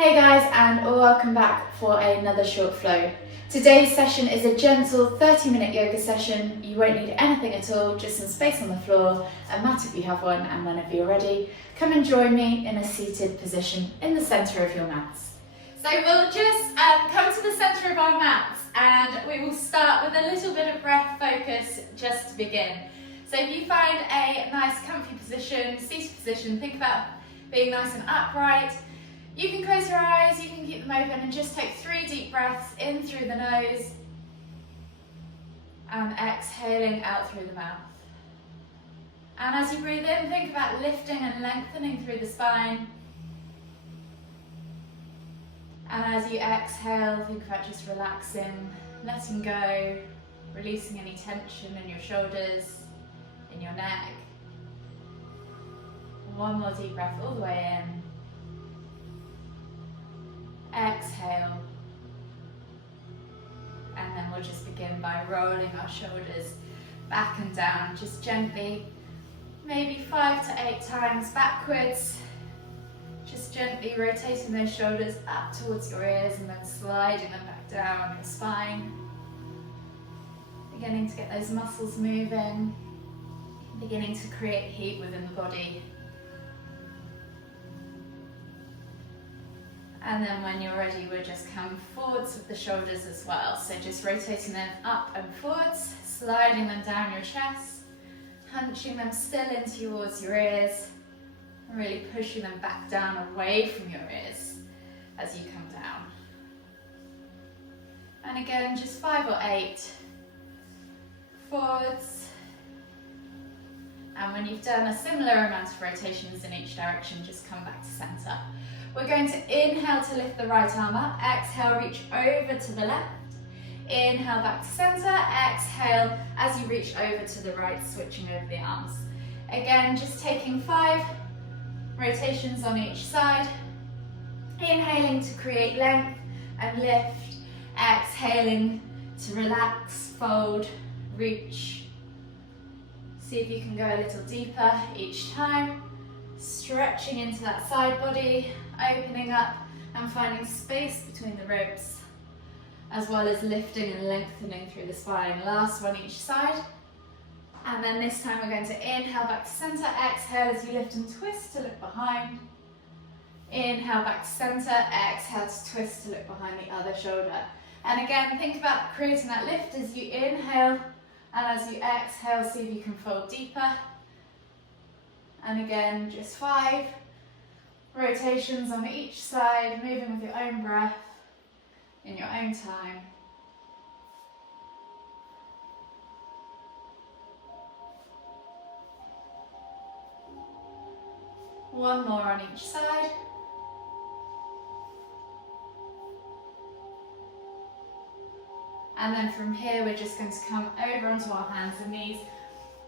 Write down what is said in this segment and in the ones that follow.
Hey guys, and welcome back for another short flow. Today's session is a gentle 30-minute yoga session. You won't need anything at all, just some space on the floor, a mat if you have one, and whenever you're ready, come and join me in a seated position in the centre of your mats. So we'll just come to the centre of our mats and we will start with a little bit of breath focus just to begin. So if you find a nice comfy position, seated position, think about being nice and upright. You can close your eyes, you can keep them open and just take 3 deep breaths in through the nose and exhaling out through the mouth. And as you breathe in, think about lifting and lengthening through the spine. And as you exhale, think about just relaxing, letting go, releasing any tension in your shoulders, in your neck. One more deep breath all the way in. Exhale, and then we'll just begin by rolling our shoulders back and down, just gently, maybe 5 to 8 times backwards, just gently rotating those shoulders up towards your ears and then sliding them back down your spine, beginning to get those muscles moving, beginning to create heat within the body. And then when you're ready, we'll just come forwards with the shoulders as well. So just rotating them up and forwards, sliding them down your chest, hunching them still in towards your ears, and really pushing them back down away from your ears as you come down. And again, just 5 or 8 forwards. And when you've done a similar amount of rotations in each direction, just come back to center. We're going to inhale to lift the right arm up, exhale, reach over to the left, inhale back to center, exhale as you reach over to the right, switching over the arms. Again, just taking 5 rotations on each side, inhaling to create length and lift, exhaling to relax, fold, reach. See if you can go a little deeper each time, stretching into that side body, opening up and finding space between the ribs, as well as lifting and lengthening through the spine. Last one each side. And then this time we're going to inhale back to center, exhale as you lift and twist to look behind. Inhale back to center, exhale to twist to look behind the other shoulder. And again, think about creating that lift as you inhale, and as you exhale, see if you can fold deeper. And again, just 5 rotations on each side, moving with your own breath, in your own time. One more on each side. And then from here, we're just going to come over onto our hands and knees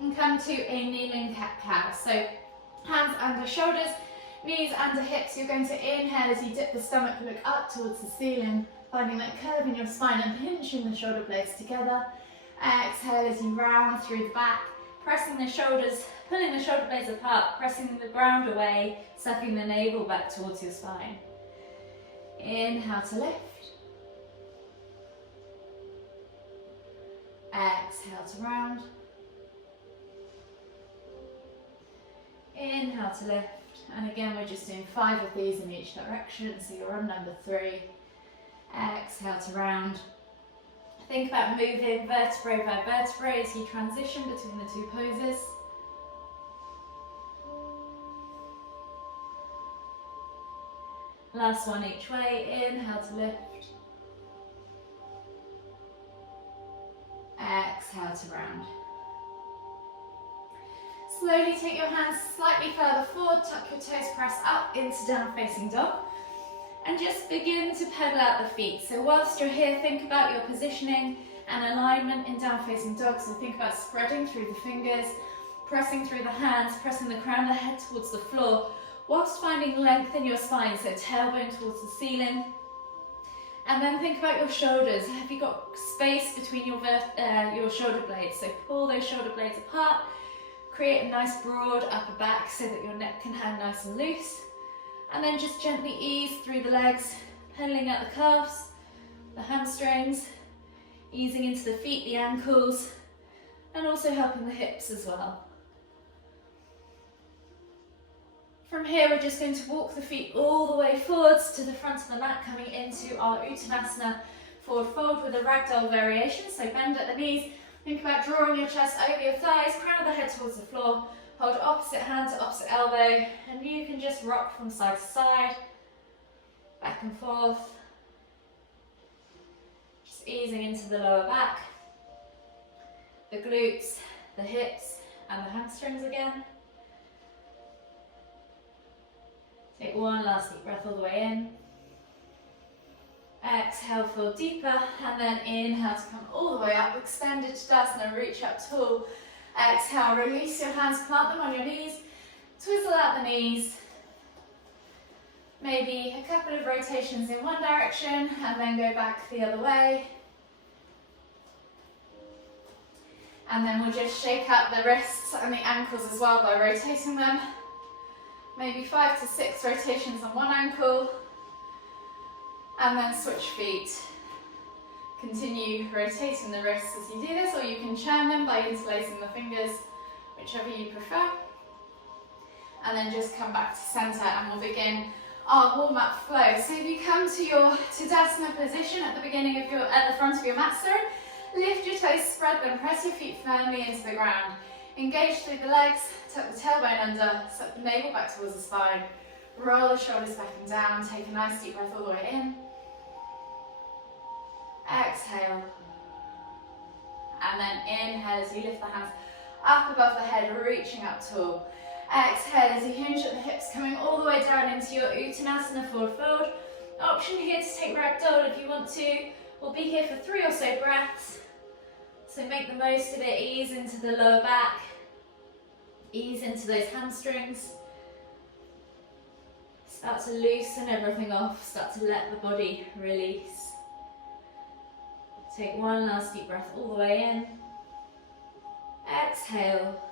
and come to a kneeling cat-cow. So hands under shoulders, knees under hips. You're going to inhale as you dip the stomach, look up towards the ceiling, finding that curve in your spine and pinching the shoulder blades together. Exhale as you round through the back, pressing the shoulders, pulling the shoulder blades apart, pressing the ground away, sucking the navel back towards your spine. Inhale to lift. Exhale to round. Inhale to lift. And again, we're just doing 5 of these in each direction, so you're on number 3. Exhale to round. Think about moving vertebrae by vertebrae as you transition between the 2 poses. Last one each way. Inhale to lift. Exhale to round. Slowly take your hands slightly further forward, tuck your toes, press up into down facing dog, and just begin to pedal out the feet. So whilst you're here, think about your positioning and alignment in down facing dog. So think about spreading through the fingers, pressing through the hands, pressing the crown of the head towards the floor, whilst finding length in your spine, so tailbone towards the ceiling. And then think about your shoulders. Have you got space between your shoulder blades? So pull those shoulder blades apart, create a nice broad upper back so that your neck can hang nice and loose. And then just gently ease through the legs, pedaling out the calves, the hamstrings, easing into the feet, the ankles, and also helping the hips as well. From here, we're just going to walk the feet all the way forwards to the front of the mat, coming into our Uttanasana forward fold with a ragdoll variation. So bend at the knees, think about drawing your chest over your thighs, crown of the head towards the floor, hold opposite hand to opposite elbow, and you can just rock from side to side, back and forth. Just easing into the lower back, the glutes, the hips, and the hamstrings again. Take one last deep breath all the way in. Exhale, fold deeper, and then inhale to come all the way up. Extended Tadasana, reach up tall. Exhale, release your hands, plant them on your knees. Twizzle out the knees. Maybe a couple of rotations in one direction, and then go back the other way. And then we'll just shake up the wrists and the ankles as well by rotating them. Maybe 5 to 6 rotations on one ankle, and then switch feet. Continue rotating the wrists as you do this, or you can churn them by interlacing the fingers, whichever you prefer. And then just come back to center, and we'll begin our warm-up flow. So if you come to your Tadasana position at the front of your mat, lift your toes, spread them, press your feet firmly into the ground. Engage through the legs, tuck the tailbone under, suck the navel back towards the spine, roll the shoulders back and down, take a nice deep breath all the way in. Exhale. And then inhale as you lift the hands up above the head, reaching up tall. Exhale as you hinge at the hips, coming all the way down into your Uttanasana forward fold. Option here to take ragdoll if you want to. We'll be here for 3 or so breaths. So make the most of it, ease into the lower back, ease into those hamstrings. Start to loosen everything off, start to let the body release. Take one last deep breath all the way in. Exhale,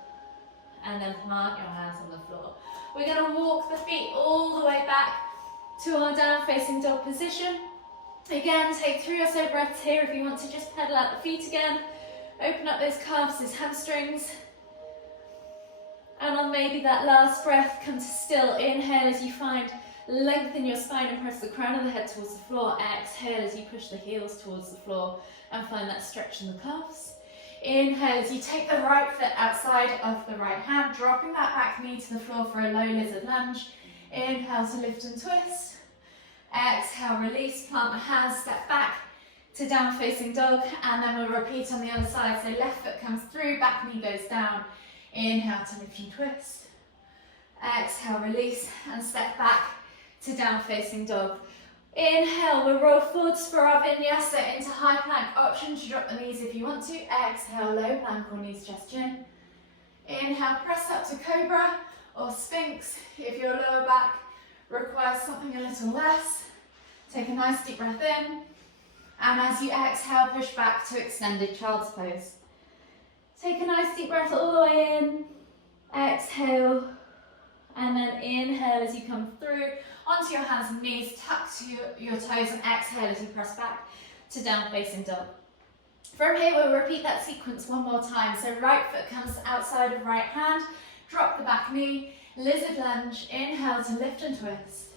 and then plant your hands on the floor. We're going to walk the feet all the way back to our down facing dog position. Again, take 3 or so breaths here if you want to just pedal out the feet again. Open up those calves, those hamstrings. And on maybe that last breath, come to still. Inhale as you find length in your spine and press the crown of the head towards the floor. Exhale as you push the heels towards the floor and find that stretch in the calves. Inhale as you take the right foot outside of the right hand, dropping that back knee to the floor for a low lizard lunge. Inhale to lift and twist. Exhale, release, plant the hands, step back to down facing dog, and then we'll repeat on the other side. So left foot comes through, back knee goes down. Inhale to lift and twist. Exhale, release, and step back to down facing dog. Inhale, we'll roll forwards for our vinyasa into high plank. Option to drop the knees if you want to. Exhale, low plank or knees chest chin. Inhale, press up to cobra or sphinx if your lower back requires something a little less. Take a nice deep breath in. And as you exhale, push back to extended child's pose. Take a nice deep breath all the way in. Exhale. And then inhale as you come through onto your hands and knees. Tuck to your toes and exhale as you press back to down facing dog. From here, we'll repeat that sequence one more time. So right foot comes outside of right hand. Drop the back knee. Lizard lunge. Inhale to lift and twist.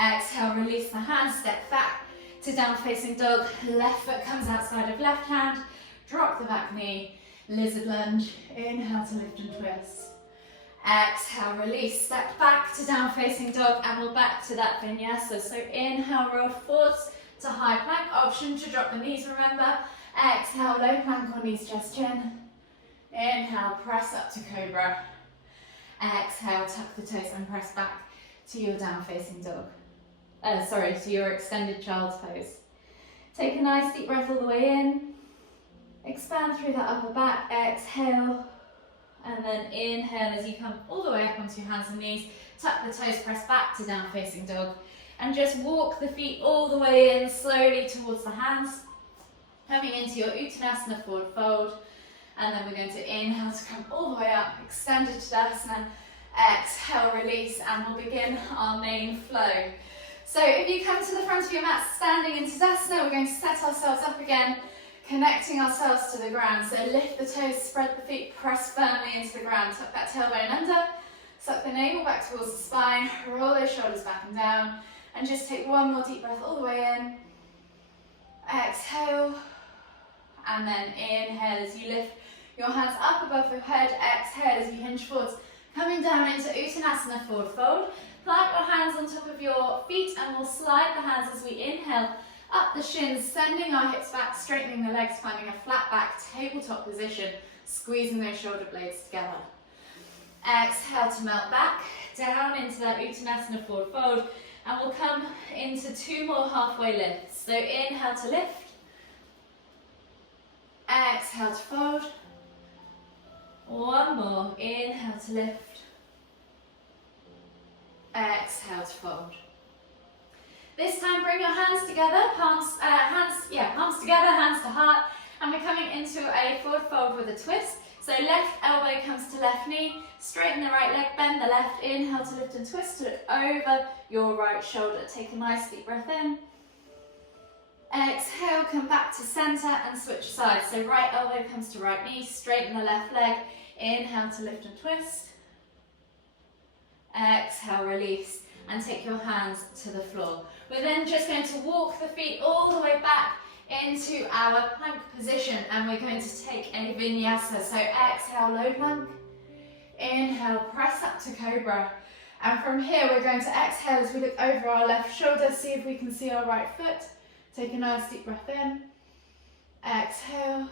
Exhale, release the hands. Step back to down facing dog. Left foot comes outside of left hand. Drop the back knee. Lizard lunge. Inhale to lift and twist. Exhale, release. Step back to down facing dog, and we're back to that vinyasa. So inhale, roll forwards to high plank. Option to drop the knees, remember. Exhale, low plank or knees chest chin. Inhale, press up to cobra. Exhale, tuck the toes and press back to your down facing dog. To your extended child's pose. Take a nice deep breath all the way in. Expand through that upper back. Exhale. And then inhale as you come all the way up onto your hands and knees. Tuck the toes, press back to down facing dog. And just walk the feet all the way in slowly towards the hands. Coming into your Uttanasana forward fold. And then we're going to inhale to come all the way up. Extended Tadasana. Exhale, release, and we'll begin our main flow. So if you come to the front of your mat, standing into Tadasana, we're going to set ourselves up again, connecting ourselves to the ground. So lift the toes, spread the feet, press firmly into the ground. Tuck that tailbone under, suck the navel back towards the spine, roll those shoulders back and down, and just take one more deep breath all the way in. Exhale, and then inhale as you lift your hands up above your head. Exhale as you hinge forwards, coming down into Uttanasana, forward fold. Plant your hands on top of your feet and we'll slide the hands as we inhale up the shins, sending our hips back, straightening the legs, finding a flat back tabletop position, squeezing those shoulder blades together. Exhale to melt back, down into that Uttanasana forward fold, and we'll come into 2 more halfway lifts. So inhale to lift, exhale to fold, 1 more, inhale to lift, exhale to fold. This time bring your hands together, palms together, hands to heart, and we're coming into a forward fold with a twist. So left elbow comes to left knee, straighten the right leg, bend the left, inhale to lift and twist it over your right shoulder. Take a nice deep breath in. Exhale, come back to center and switch sides. So right elbow comes to right knee, straighten the left leg, inhale to lift and twist. Exhale, release, and take your hands to the floor. We're then just going to walk the feet all the way back into our plank position, and we're going to take a vinyasa. So exhale, low plank, inhale, press up to cobra, and from here we're going to exhale as we look over our left shoulder, see if we can see our right foot. Take a nice deep breath in, exhale,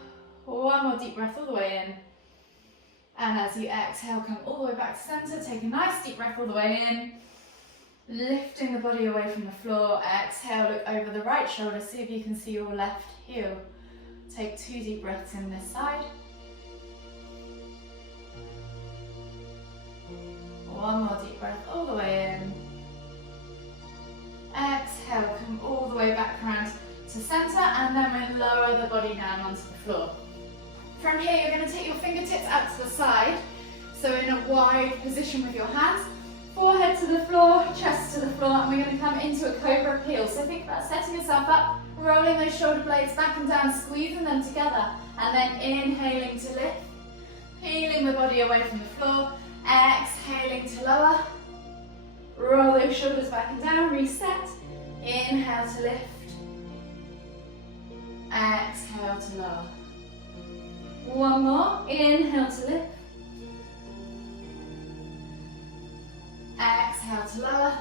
1 more deep breath all the way in, and as you exhale, come all the way back to center. Take a nice deep breath all the way in, lifting the body away from the floor. Exhale, look over the right shoulder, see if you can see your left heel. Take 2 deep breaths in this side. 1 more deep breath all the way in. Exhale, come all the way back around to center, and then we'll lower the body down onto the floor. From here, you're going to take your fingertips out to the side, so in a wide position with your hands. Forehead to the floor, chest to the floor, and we're going to come into a cobra peel. So think about setting yourself up, rolling those shoulder blades back and down, squeezing them together, and then inhaling to lift, peeling the body away from the floor, exhaling to lower, roll those shoulders back and down, reset, inhale to lift, exhale to lower. 1 more, inhale to lift, exhale to lower,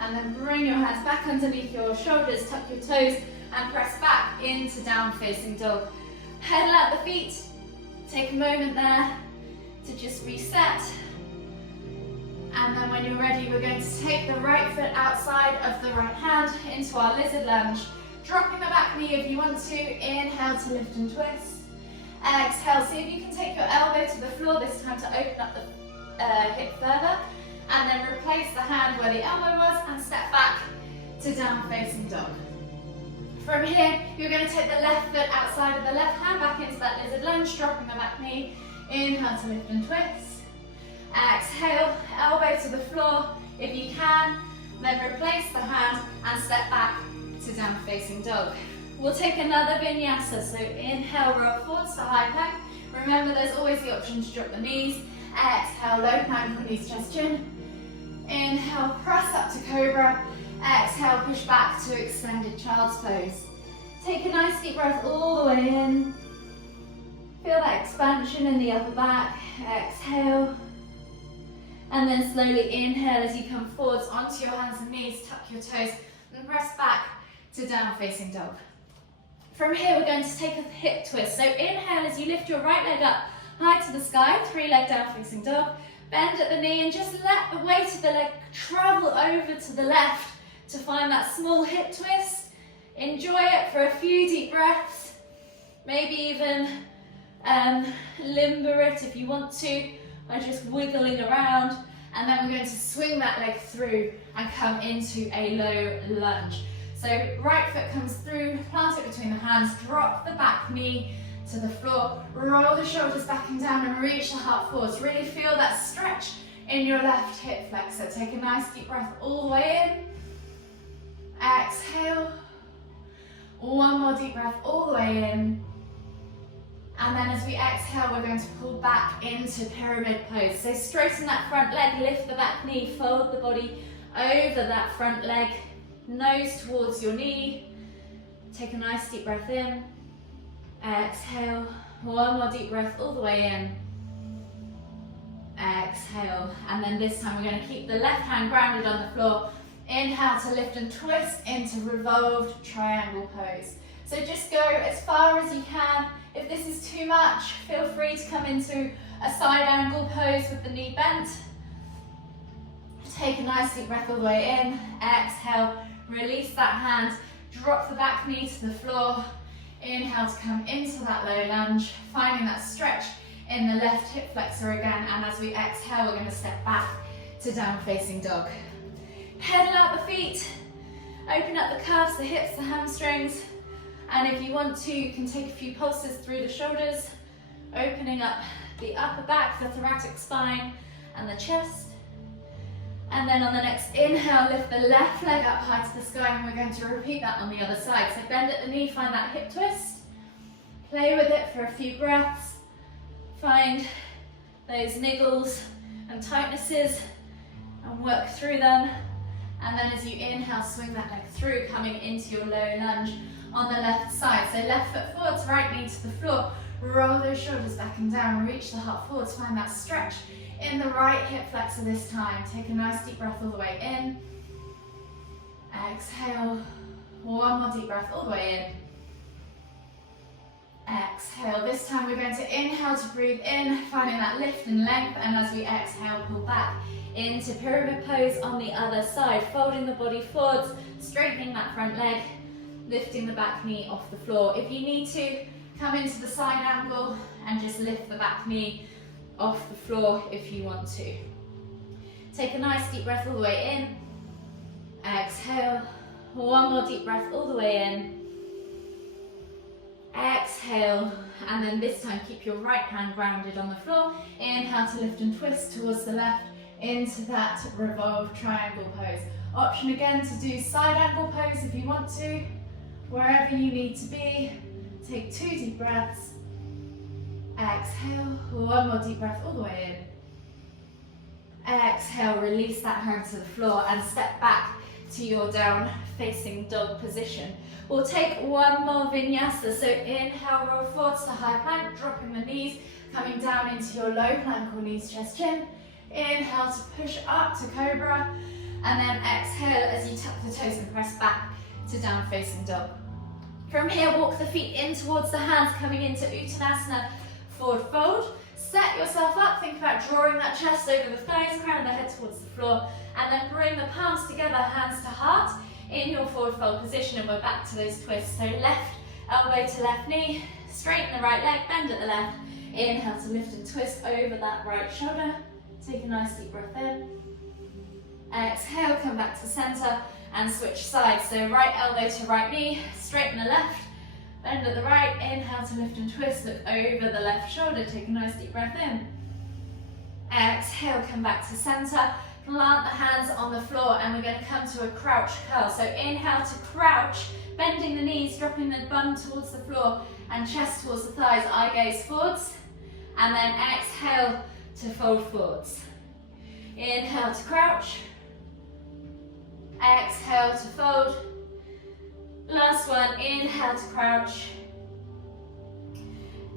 and then bring your hands back underneath your shoulders, tuck your toes, and press back into down facing dog. Pedal out the feet, take a moment there to just reset, and then when you're ready, we're going to take the right foot outside of the right hand into our lizard lunge, dropping the back knee if you want to. Inhale to lift and twist, exhale, see if you can take your elbow to the floor, this time to open up the hip further, and then replace the hand where the elbow was and step back to down facing dog. From here, you're going to take the left foot outside of the left hand back into that lizard lunge, dropping the back knee. Inhale to lift and twist. Exhale, elbow to the floor if you can, then replace the hand and step back to down facing dog. We'll take another vinyasa, so inhale, roll forwards to high plank. Remember, there's always the option to drop the knees. Exhale, low plank, knees, chest, chin. Inhale, press up to cobra. Exhale, push back to extended child's pose. Take a nice deep breath all the way in. Feel that expansion in the upper back. Exhale. And then slowly inhale as you come forwards onto your hands and knees, tuck your toes, and press back to down facing dog. From here, we're going to take a hip twist. So inhale as you lift your right leg up high to the sky, 3-leg down facing dog. Bend at the knee and just let the weight of the leg travel over to the left to find that small hip twist. Enjoy it for a few deep breaths. Maybe even limber it if you want to by just wiggling around. And then we're going to swing that leg through and come into a low lunge. So right foot comes through, plant it between the hands, drop the back knee to the floor, roll the shoulders back and down and reach the heart forwards. Really feel that stretch in your left hip flexor. Take a nice deep breath all the way in. Exhale. One more deep breath all the way in. And then as we exhale, we're going to pull back into pyramid pose. So straighten that front leg, lift the back knee, fold the body over that front leg, nose towards your knee. Take a nice deep breath in. Exhale. One more deep breath all the way in. Exhale. And then this time we're going to keep the left hand grounded on the floor. Inhale to lift and twist into revolved triangle pose. So just go as far as you can. If this is too much, feel free to come into a side angle pose with the knee bent. Take a nice deep breath all the way in. Exhale, release that hand, drop the back knee to the floor. Inhale to come into that low lunge, finding that stretch in the left hip flexor again. And as we exhale, we're going to step back to down facing dog. Pedal out the feet, open up the calves, the hips, the hamstrings. And if you want to, you can take a few pulses through the shoulders, opening up the upper back, the thoracic spine, and the chest. And then on the next inhale, lift the left leg up high to the sky, and we're going to repeat that on the other side. So bend at the knee, find that hip twist. Play with it for a few breaths. Find those niggles and tightnesses and work through them. And then as you inhale, swing that leg through, coming into your low lunge on the left side. So left foot forwards, right knee to the floor. Roll those shoulders back and down, reach the heart forwards, find that stretch in the right hip flexor this time. Take a nice deep breath all the way in. Exhale. One more deep breath all the way in. Exhale. This time we're going to inhale to breathe in, finding that lift and length, and as we exhale, pull back into pyramid pose on the other side, folding the body forwards, straightening that front leg, lifting the back knee off the floor. If you need to, come into the side angle and just lift the back knee off the floor if you want to. Take a nice deep breath all the way in. Exhale. One more deep breath all the way in. Exhale. And then this time keep your right hand grounded on the floor. Inhale to lift and twist towards the left into that revolved triangle pose. Option again to do side angle pose if you want to. Wherever you need to be. Take 2 deep breaths. Exhale, one more deep breath all the way in. Exhale, release that hand to the floor and step back to your down facing dog position. We'll take one more vinyasa. So inhale, roll forwards to high plank, dropping the knees, coming down into your low plank or knees, chest, chin. Inhale to push up to cobra, and then exhale as you tuck the toes and press back to down facing dog. From here, walk the feet in towards the hands, coming into Uttanasana, forward fold. Set yourself up, think about drawing that chest over the thighs, crown of the head towards the floor, and then bring the palms together, hands to heart, in your forward fold position, and we're back to those twists. So left elbow to left knee, straighten the right leg, bend at the left. Inhale to lift and twist over that right shoulder. Take a nice deep breath in. Exhale, come back to center and switch sides. So right elbow to right knee, straighten the left, bend at the right. Inhale to lift and twist, look over the left shoulder. Take a nice deep breath in. Exhale, come back to center. Plant the hands on the floor, and we're going to come to a crouch curl. So inhale to crouch, bending the knees, dropping the bum towards the floor and chest towards the thighs, eye gaze forwards. And then exhale to fold forwards. Inhale to crouch. Exhale to fold. Last one, inhale to crouch.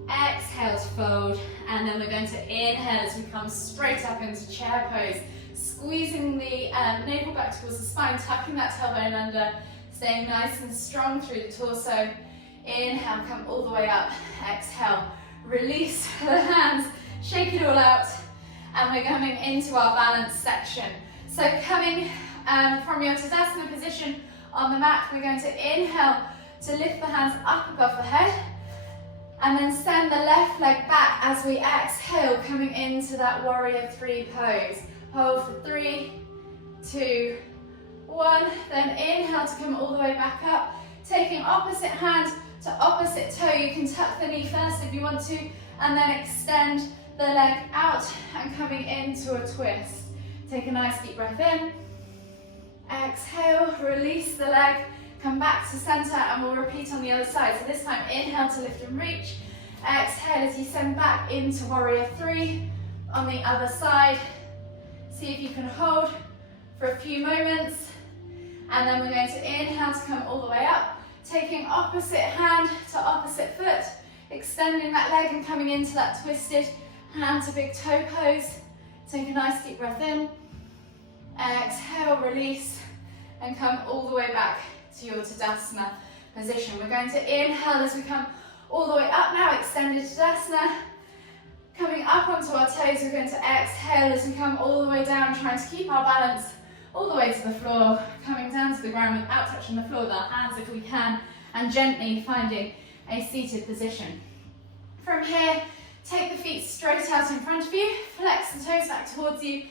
Exhale to fold. And then we're going to inhale as we come straight up into chair pose. Squeezing the navel back towards the spine, tucking that tailbone under, staying nice and strong through the torso. Inhale, come all the way up. Exhale, release the hands, shake it all out, and we're coming into our balance section. So coming from your Tadasana position on the mat, we're going to inhale to lift the hands up above the head, and then send the left leg back as we exhale, coming into that warrior 3 pose. Hold for 3, 2, 1, then inhale to come all the way back up, taking opposite hand to opposite toe. You can tuck the knee first if you want to, and then extend the leg out and coming into a twist. Take a nice deep breath in. Exhale, release the leg. Come back to center and we'll repeat on the other side. So this time, inhale to lift and reach. Exhale as you send back into warrior three. On the other side, see if you can hold for a few moments. And then we're going to inhale to come all the way up. Taking opposite hand to opposite foot. Extending that leg and coming into that twisted hand to big toe pose. Take a nice deep breath in. Exhale, release, and come all the way back to your Tadasana position. We're going to inhale as we come all the way up now, extended Tadasana. Coming up onto our toes, we're going to exhale as we come all the way down, trying to keep our balance all the way to the floor, coming down to the ground without touching the floor with our hands if we can, and gently finding a seated position. From here, take the feet straight out in front of you, flex the toes back towards you.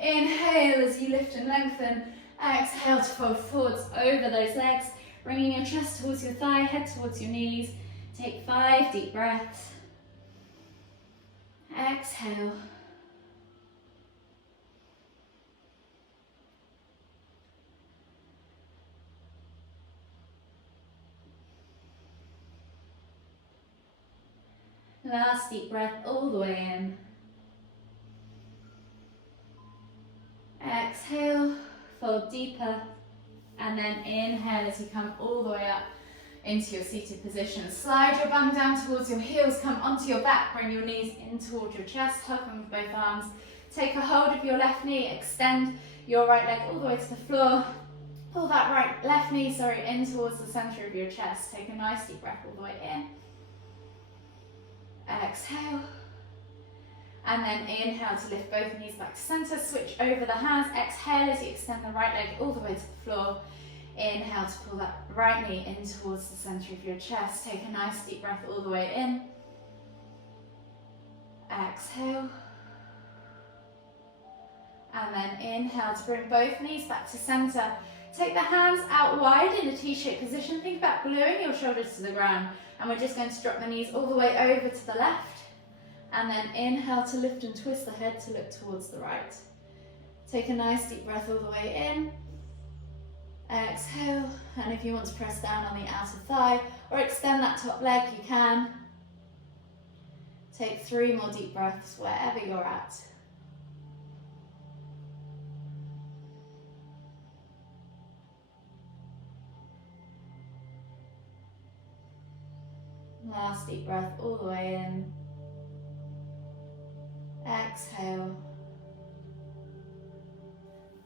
Inhale as you lift and lengthen. Exhale to fold forwards over those legs, bringing your chest towards your thigh, head towards your knees. Take 5 deep breaths. Exhale. Last deep breath all the way in. Exhale, fold deeper, and then inhale as you come all the way up into your seated position. Slide your bum down towards your heels, come onto your back, bring your knees in towards your chest, hug them with both arms. Take a hold of your left knee, extend your right leg all the way to the floor. Pull that left knee in towards the center of your chest. Take a nice deep breath all the way in. Exhale. And then inhale to lift both knees back to center, switch over the hands. Exhale as you extend the right leg all the way to the floor. Inhale to pull that right knee in towards the center of your chest. Take a nice deep breath all the way in. Exhale. And then inhale to bring both knees back to center. Take the hands out wide in a T-shaped position. Think about gluing your shoulders to the ground. And we're just going to drop the knees all the way over to the left. And then inhale to lift and twist the head to look towards the right. Take a nice deep breath all the way in. Exhale, and if you want to press down on the outer thigh or extend that top leg, you can. Take 3 more deep breaths wherever you're at. Last deep breath all the way in. Exhale.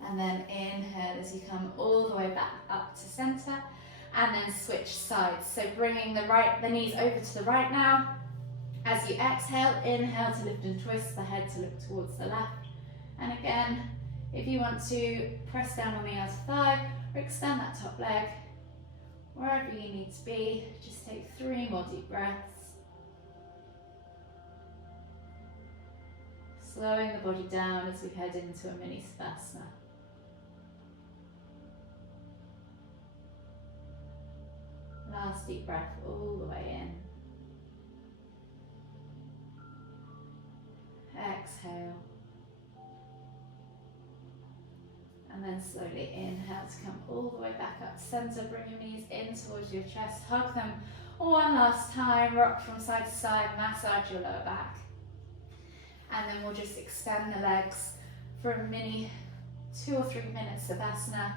And then inhale as you come all the way back up to center. And then switch sides. So bringing the knees over to the right now. As you exhale, inhale to lift and twist the head to look towards the left. And again, if you want to press down on the outer thigh or extend that top leg, wherever you need to be, just take 3 more deep breaths. Slowing the body down as we head into a mini Savasana. Last deep breath all the way in. Exhale. And then slowly inhale to come all the way back up to center. Bring your knees in towards your chest. Hug them one last time. Rock from side to side. Massage your lower back. And then we'll just extend the legs for a mini 2 or 3 minutes of Savasana.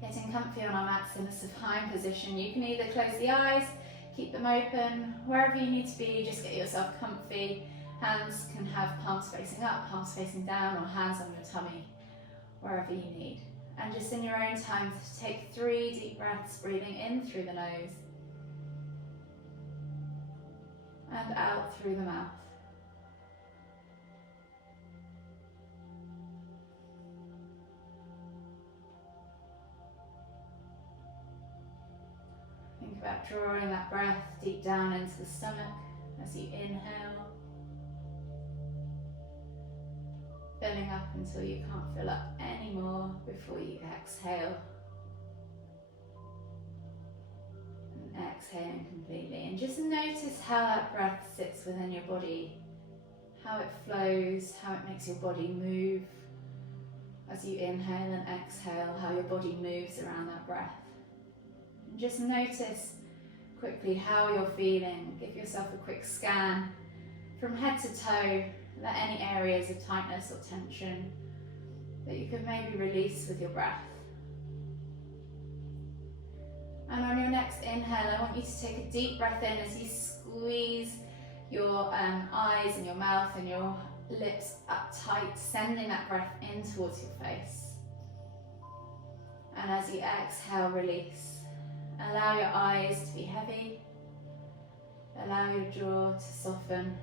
Getting comfy on our mats in a supine position. You can either close the eyes, keep them open, wherever you need to be, just get yourself comfy. Hands can have palms facing up, palms facing down, or hands on your tummy, wherever you need. And just in your own time, take 3 deep breaths, breathing in through the nose and out through the mouth. Think about drawing that breath deep down into the stomach as you inhale. Filling up until you can't fill up anymore before you exhale. And exhaling completely. And just notice how that breath sits within your body, how it flows, how it makes your body move. as you inhale and exhale, how your body moves around that breath. And just notice quickly how you're feeling. Give yourself a quick scan from head to toe. Let any areas of tightness or tension that you could maybe release with your breath. And on your next inhale, I want you to take a deep breath in as you squeeze your eyes and your mouth and your lips up tight, sending that breath in towards your face. And as you exhale, release. Allow your eyes to be heavy. Allow your jaw to soften.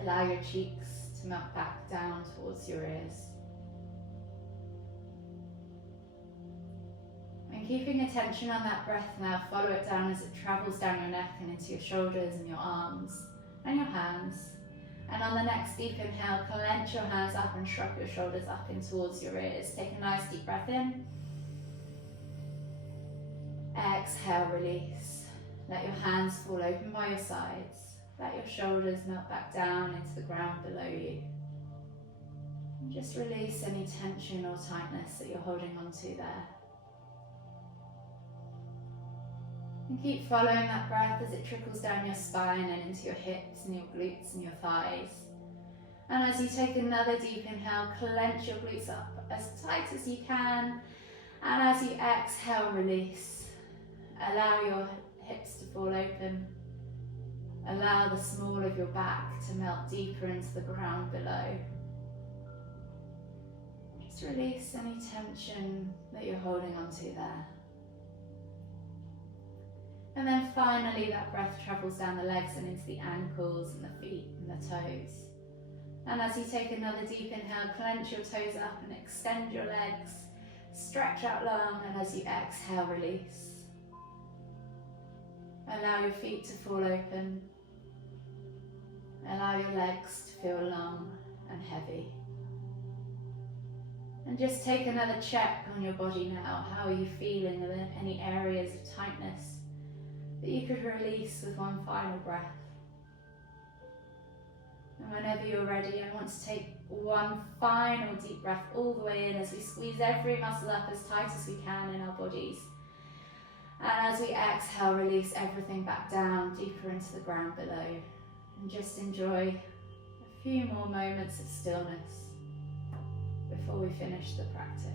Allow your cheeks to melt back down towards your ears. And keeping attention on that breath now, follow it down as it travels down your neck and into your shoulders and your arms and your hands. And on the next deep inhale, clench your hands up and shrug your shoulders up in towards your ears. Take a nice deep breath in. Exhale, release. Let your hands fall open by your sides. Let your shoulders melt back down into the ground below you. And just release any tension or tightness that you're holding on to there. And keep following that breath as it trickles down your spine and into your hips and your glutes and your thighs. And as you take another deep inhale, clench your glutes up as tight as you can. And as you exhale, release. Allow your hips to fall open. Allow the small of your back to melt deeper into the ground below. Just release any tension that you're holding on to there. And then finally that breath travels down the legs and into the ankles and the feet and the toes. And as you take another deep inhale, clench your toes up and extend your legs. Stretch out long, and as you exhale, release. Allow your feet to fall open. Allow your legs to feel long and heavy. And just take another check on your body now. How are you feeling? Are there any areas of tightness that you could release with one final breath? And whenever you're ready, I want to take one final deep breath all the way in as we squeeze every muscle up as tight as we can in our bodies. And as we exhale, release everything back down, deeper into the ground below. And just enjoy a few more moments of stillness before we finish the practice.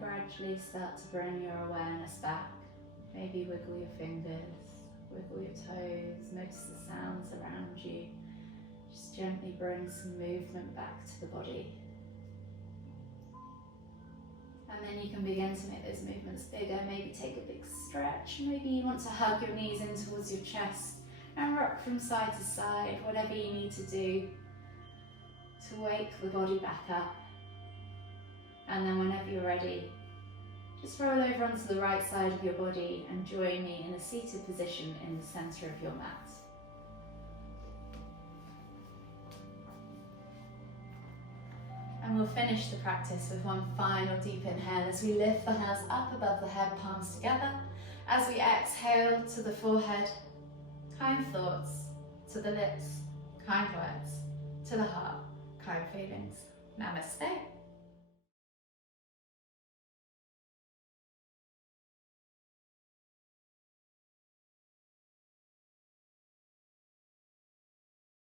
Gradually start to bring your awareness back. Maybe wiggle your fingers, wiggle your toes, notice the sounds around you. Just gently bring some movement back to the body. And then you can begin to make those movements bigger. Maybe take a big stretch. Maybe you want to hug your knees in towards your chest and rock from side to side, whatever you need to do to wake the body back up. And then whenever you're ready, just roll over onto the right side of your body and join me in a seated position in the center of your mat. And we'll finish the practice with one final deep inhale as we lift the hands up above the head, palms together. As we exhale to the forehead, kind thoughts, to the lips, kind words, to the heart, kind feelings. Namaste.